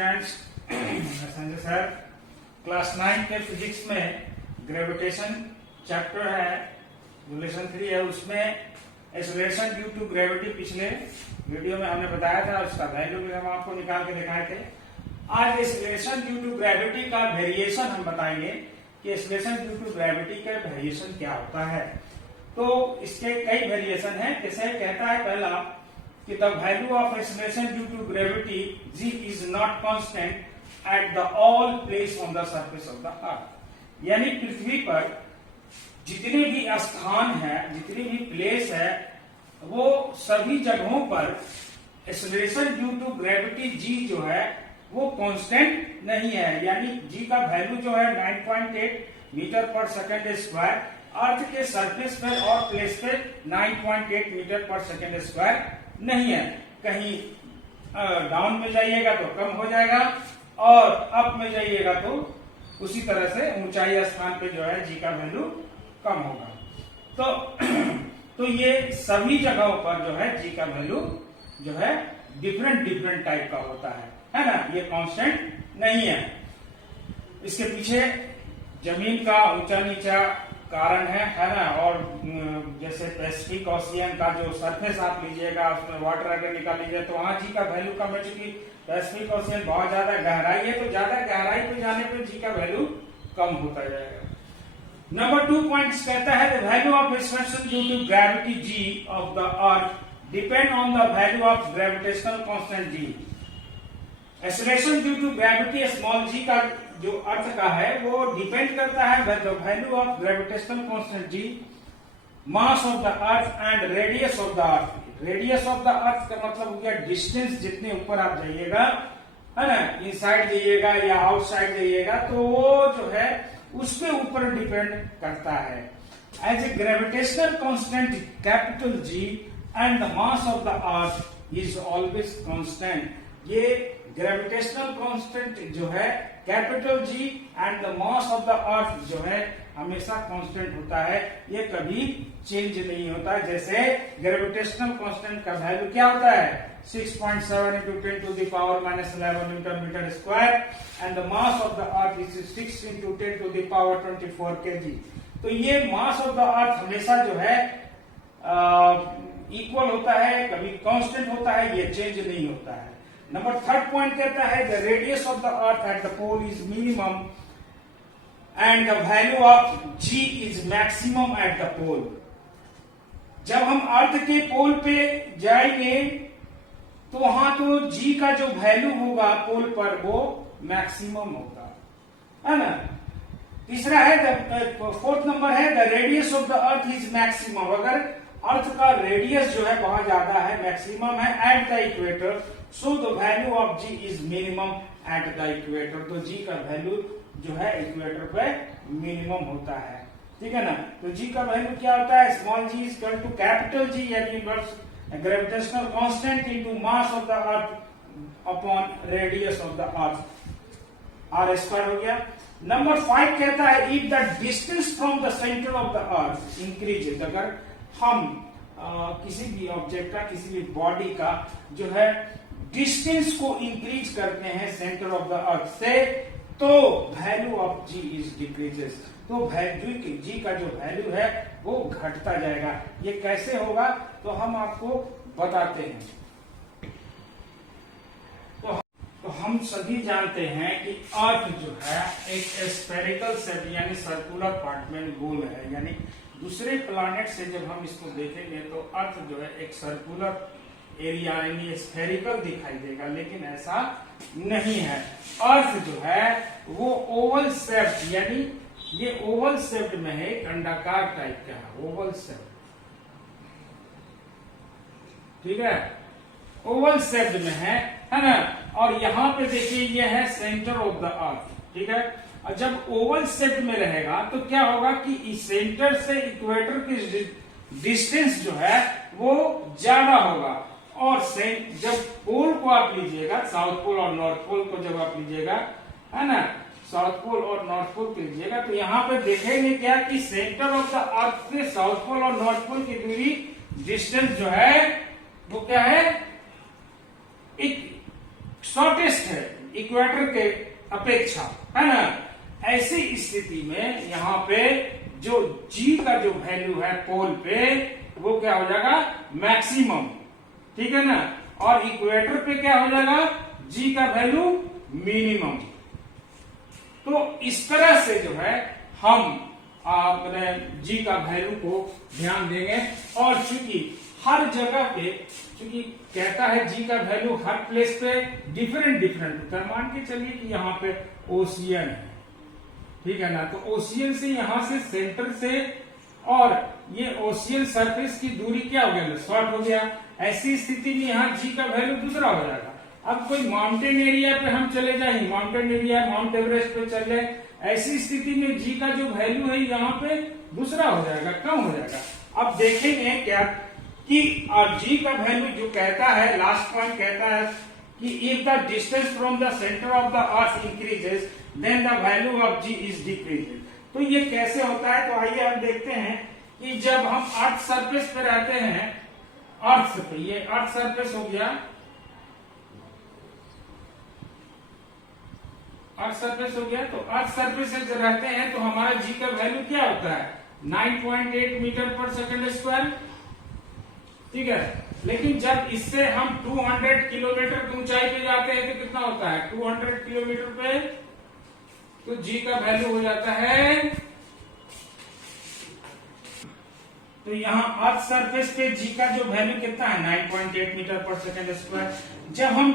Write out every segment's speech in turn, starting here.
Friends, Sanjay sir. Class 9 के physics में gravitation chapter है, रिलेशन 3 है। उसमें एक्सेलरेशन ड्यू टू ग्रेविटी पिछले वीडियो में हमने बताया था, उसका वैल्यू भी हम आपको निकाल के दिखाए थे। आज एक्सेलरेशन ड्यू टू ग्रेविटी का वेरिएशन हम बताएंगे कि एक्सेलरेशन ड्यू टू ग्रेविटी का वेरिएशन क्या होता है। तो इसके कई वेरिएशन हैं। जैसे कहता है पहला कि the value of acceleration due to gravity g is not constant at the all place on the surface of the earth। यानी पृथ्वी पर जितने भी स्थान है, जितनी भी प्लेस है, वो सभी जगहों पर acceleration due to gravity g जो है वो कांस्टेंट नहीं है। यानी g का वैल्यू जो है 9.8 मीटर पर सेकेंड स्क्वायर अर्थ के सरफेस पर और प्लेस पे 9.8 मीटर पर सेकेंड स्क्वायर नहीं है। कहीं डाउन में जाइएगा तो कम हो जाएगा और अप में जाइएगा तो उसी तरह से ऊंचाई स्थान पे जो है जी का वैल्यू कम होगा। तो ये सभी जगहों पर जो है जी का वैल्यू जो है डिफरेंट टाइप का होता है ना, ये कांस्टेंट नहीं है। इसके पीछे जमीन का ऊंचा नीचा कारण है ना। और जैसे पैसिफिक ओशियन का जो सरफेस आप लीजिएगा, उसमें वाटर अगर निकाल लीजिए तो वहां जी का वैल्यू कम है, क्योंकि पैसिफिक ओशियन बहुत ज्यादा गहराई है, तो ज्यादा गहराई पे जाने पे जी का वैल्यू कम होता जाएगा। नंबर 2 पॉइंट्स कहता है the value of expansion due to gravity g of the earth depend on the value of gravitational constant G. Acceleration due to gravity small g का जो अर्थ का है वो डिपेंड करता है the value of gravitational constant G, mass of the earth and radius of the earth. Radius of the earth का मतलब हो गया डिस्टेंस, जितने ऊपर आप जाइएगा है ना, इनसाइड जाइएगा या आउटसाइड जाइएगा, तो वो जो है उसके ऊपर डिपेंड करता है। As a gravitational constant capital G and the mass of the earth is always constant. ये ग्रेविटेशनल कांस्टेंट जो है capital G and the mass of the earth जो है हमेशा कांस्टेंट होता है, ये कभी चेंज नहीं होता। जैसे ग्रेविटेशनल कांस्टेंट का वैल्यू क्या होता है 6.7 into 10 to the power minus 11 newton metre square and the mass of the earth is 6 into 10 to the power 24 kg। तो ये मास ऑफ द अर्थ हमेशा जो है इक्वल होता है, कभी कांस्टेंट होता है, ये चेंज नहीं होता है। नंबर 3 पॉइंट कहता है the radius of the earth at the pole is minimum and the value of ji is maximum at the pole. जब हम अर्थ के पोल पे जाएंगे तो वहां तो जी का जो वैल्यू होगा पोल पर वो मैक्सिमम होगा, है ना। तीसरा है फोर्थ नंबर है the radius of the earth is maximum. अगर अर्थ का रेडियस जो है बहुत ज्यादा है, मैक्सिमम है at the equator, so the value of ji is minimum at the equator. तो जी का वैल्यू जो है इक्वेटर पे मिनिमम होता है, ठीक है ना। तो जी का वैल्यू क्या होता है small g is equal to capital G यानी inverse gravitational constant into mass of the earth upon radius of the earth, r square हो गया। नंबर 5 कहता है if the distance from the centre of the earth increases. अगर हम किसी भी object का, किसी भी बॉडी का जो है डिस्टेंस को इंक्रीज करते हैं सेंटर ऑफ द अर्थ से, तो value of ji is decreases. तो जी का जो वैल्यू है वो घटता जाएगा। ये कैसे होगा तो हम आपको बताते हैं। तो हम सभी जानते हैं कि अर्थ जो है एक स्फेरिकल शेप यानी सर्कुलर पार्ट में गोल है। यानी दूसरे प्लैनेट से जब हम इसको देखेंगे तो अर्थ जो है एक सर्कुलर एरिया यानी स्फेरिकल दिखाई देगा, लेकिन ऐसा नहीं है। अर्थ जो है वो ओवल शेप यानी ये ओवल शेप में है, अंडाकार टाइप का है, ओवल शेप, ठीक है, ओवल शेप में है ना। और यहाँ पे देखिए ये है सेंटर ऑफ द अर्थ, ठीक है। और जब ओवल शेप में रहेगा तो क्या होगा कि इस सेंटर से इक्वेटर की डिस्टेंस जो है वो ज्यादा होगा। और जब पोल को आप लीजिएगा, साउथ पोल और नॉर्थ पोल को जब आप लीजिएगा, है ना, साउथ पोल और नॉर्थ पोल को लीजिएगा तो यहाँ पे देखेंगे क्या कि सेंटर ऑफ द अर्थ से साउथ पोल और नॉर्थ पोल की दूरी डिस्टेंस जो है वो क्या है, एक शॉर्टेस्ट है, इक्वेटर के अपेक्षा, है ना। ऐसी स्थिति में यहाँ पे जो जी का जो वैल्यू है पोल पे वो क्या हो जाएगा, मैक्सिमम, ठीक है ना। और इक्वेटर पे क्या हो जाएगा, जी का वैल्यू मिनिमम। तो इस तरह से जो है हम जी का वैल्यू को ध्यान देंगे। और चूंकि हर जगह पे, चूंकि कहता है जी का वैल्यू हर प्लेस पे डिफरेंट होता है। मान के चलिए कि यहाँ पे ओशियन है, ठीक है ना। तो ओशियन से यहां से सेंटर से और ये ओशियन सरफेस की दूरी क्या हो गया, शॉर्ट हो गया। ऐसी स्थिति में यहाँ जी का वैल्यू दूसरा हो जाएगा। अब कोई माउंटेन एरिया पे हम चले जाए, माउंटेन एरिया माउंट एवरेस्ट पे चले, ऐसी स्थिति में जी का जो वैल्यू है यहाँ पे दूसरा हो जाएगा, कम हो जाएगा। अब देखेंगे क्या कि जी का वैल्यू जो कहता है, लास्ट पॉइंट कहता है कि if the distance from the centre of the earth increases then the value of ji is decreases. तो ये कैसे होता है, तो आइए हम देखते हैं कि जब हम अर्थ सरफेस पे रहते हैं, अर्थ पे, ये अर्थ सरफेस हो गया, अर्थ सरफेस हो गया। तो अर्थ सरफेस से रहते हैं तो हमारा जी का वैल्यू क्या होता है, 9.8 मीटर पर सेकंड स्क्वायर, ठीक है। लेकिन जब इससे हम 200 किलोमीटर की ऊंचाई पे जाते हैं तो कितना होता है, 200 किलोमीटर पे, तो जी का वैल्यू हो जाता है, तो यहाँ अर्थ सरफेस पे जी का जो वैल्यू कितना है, 9.8 मीटर पर सेकंड स्क्वायर। जब हम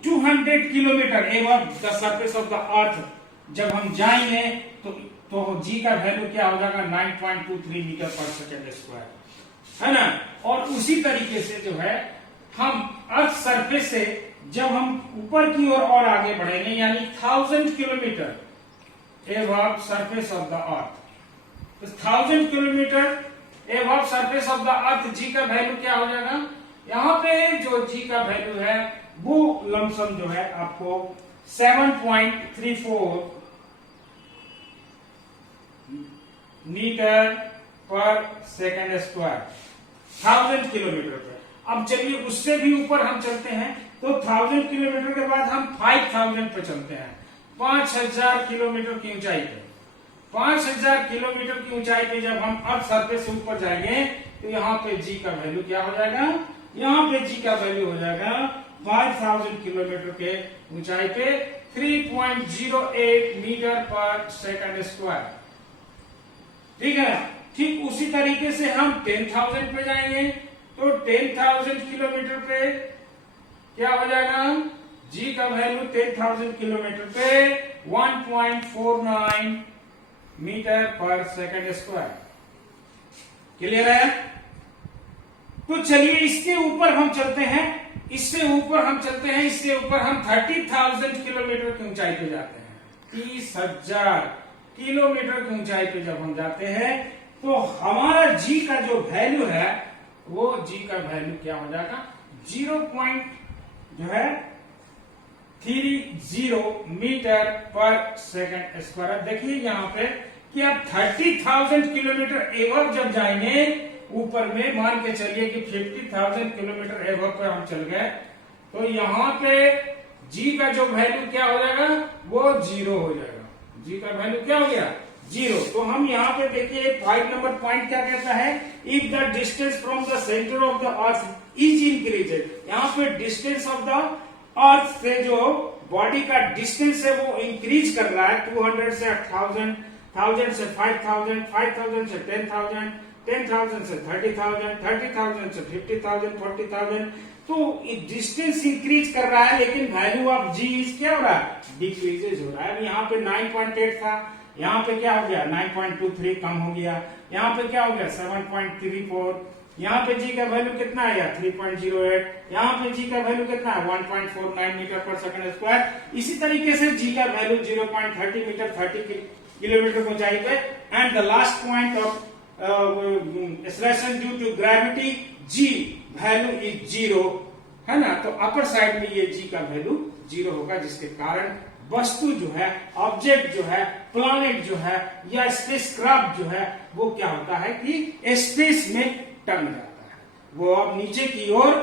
200 kilometre above the surface of the अर्थ जब हम जाएंगे तो जी का वैल्यू क्या हो जाएगा, 9.23 मीटर पर सेकंड स्क्वायर, है ना। और उसी तरीके से जो है हम अर्थ सरफेस से जब हम ऊपर की ओर और आगे बढ़ेंगे, यानी 1000 kilometre above surface of the earth, तो 1000 kilometre above surface of the earth g का वैल्यू क्या हो जाएगा, यहाँ पे जो जी का वैल्यू है वो लमसम जो है आपको 7.34 मीटर पर सेकंड स्क्वायर 1000 किलोमीटर पे। अब चलिए उससे भी ऊपर हम चलते हैं, तो 1000 किलोमीटर के बाद हम 5000 पे चलते हैं, 5000 किलोमीटर की ऊंचाई पे। 5000 किलोमीटर की ऊंचाई पे जब हम अर्थ सरफेस से ऊपर जाएंगे तो यहाँ पे जी का वैल्यू क्या हो जाएगा, यहाँ पे जी का वैल्यू हो जाएगा 5000 किलोमीटर के ऊंचाई पे 3.08 मीटर पर सेकंड स्क्वायर, ठीक है। ठीक उसी तरीके से हम 10,000 पे जाएंगे तो 10,000 किलोमीटर पे क्या हो जाएगा, जी का वैल्यू 10,000 किलोमीटर पे 1.49 मीटर पर सेकंड स्क्वायर। क्लियर है। तो चलिए इसके ऊपर हम चलते हैं, इससे ऊपर हम 30,000 किलोमीटर की ऊंचाई पे जाते हैं। 30,000 किलोमीटर की ऊंचाई पे जब हम जाते हैं तो हमारा जी का जो वैल्यू है वो जी का वैल्यू क्या हो जाएगा, 0.30 मीटर पर सेकंड स्क्वायर। देखिए यहाँ पे कि आप 30,000 किलोमीटर एबव जब जाएंगे ऊपर में, मान के चलिए कि 50,000 किलोमीटर एबव पे हम चल गए, तो यहाँ पे जी का जो वैल्यू क्या हो जाएगा, वो 0 हो जाएगा। जी का वैल्यू क्या हो गया, 0। तो हम यहाँ पे देखिए 5 नंबर पॉइंट क्या कहता है, if the distance from the centre of the earth is increased. यहाँ पे डिस्टेंस ऑफ द अर्थ से जो बॉडी का डिस्टेंस है वो इंक्रीज कर रहा है, 200 से 1000, 1000 से 5000, 5000 से 10,000, 10,000 से 30,000, 30,000 से 50,000, 40,000। तो डिस्टेंस इंक्रीज कर रहा है, लेकिन वैल्यू ऑफ जी इज क्या हो रहा है, डिक्रीजेज हो रहा है। अब यहाँ पे 9.8 था, यहाँ पे क्या हो गया 9.23 कम हो गया, यहाँ पे क्या हो गया 7.34, यहाँ पे जी का वैल्यू कितना आया 3.08, यहाँ पे जी का वैल्यू कितना है 1.49 मीटर पर सेकंड स्क्वायर। इसी तरीके से जी का वैल्यू 0.30 मीटर 30 किलोमीटर ऊंचाई पे। And the last point of acceleration due to gravity, g value is 0, है ना। तो अपर साइड में ये जी का वैल्यू 0 होगा, जिसके कारण वस्तु जो है, ऑब्जेक्ट जो है, प्लैनेट जो है या स्पेसक्राफ्ट जो है वो क्या होता है कि स्पेस में टंग जाता है, वो अब नीचे की ओर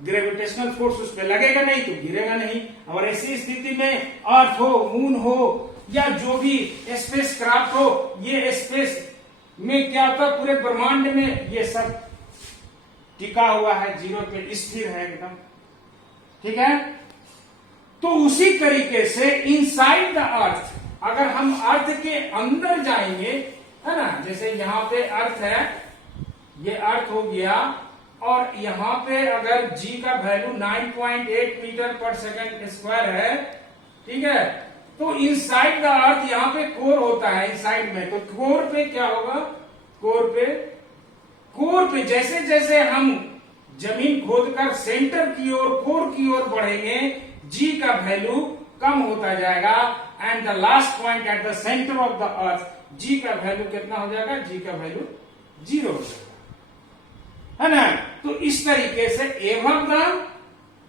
ग्रेविटेशनल फोर्स उस पर लगेगा नहीं तो गिरेगा नहीं। और ऐसी स्थिति में अर्थ हो, मून हो या जो भी स्पेस क्राफ्ट हो, ये स्पेस में क्या होता है, पूरे ब्रह्मांड में ये सब टिका हुआ है, जीरो पे स्थिर है एकदम, ठीक है। तो उसी तरीके से इनसाइड द अर्थ, अगर हम अर्थ के अंदर जाएंगे, है ना, जैसे यहाँ पे अर्थ है, ये अर्थ हो गया, और यहाँ पे अगर g का वैल्यू 9.8 मीटर पर सेकंड स्क्वायर है, ठीक है, तो इनसाइड द अर्थ यहाँ पे कोर होता है इनसाइड में, तो कोर पे क्या होगा, कोर पे जैसे जैसे हम जमीन खोदकर सेंटर की ओर, कोर की ओर बढ़ेंगे, g का वैल्यू कम होता जाएगा, and the last point at the centre of the earth g का वैल्यू कितना हो जाएगा, g का वैल्यू 0 हो जाएगा, है ना। तो इस तरीके से एवं the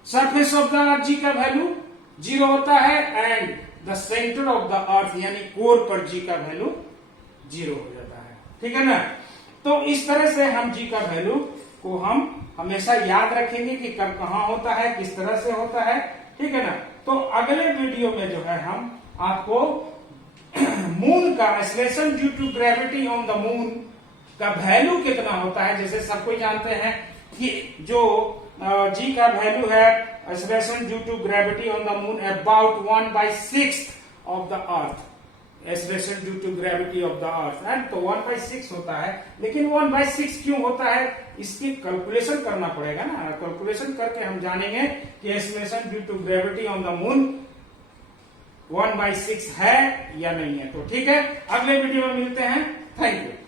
surface of the earth g का वैल्यू 0 होता है, and the centre of the अर्थ यानी कोर पर g का वैल्यू 0 हो जाता है, ठीक है ना। तो इस तरह से हम g का वैल्यू को हम हमेशा याद रखेंगे कि कब कहां होता है, किस तरह से होता है, ठीक है ना। तो अगले वीडियो में जो है हम आपको मून का acceleration due to gravity on the moon का वैल्यू कितना होता है। जैसे सब कोई जानते हैं कि जो g का वैल्यू है acceleration due to gravity on the moon about 1/6 of the earth, acceleration due to gravity of the earth, and तो 1/6 होता है। लेकिन 1/6 क्यों होता है, इसकी कैलकुलेशन करना पड़ेगा ना, कैलकुलेशन करके हम जानेंगे कि acceleration due to gravity on the moon 1/6 है या नहीं है। तो ठीक है, अगले वीडियो में मिलते हैं, थैंक यू।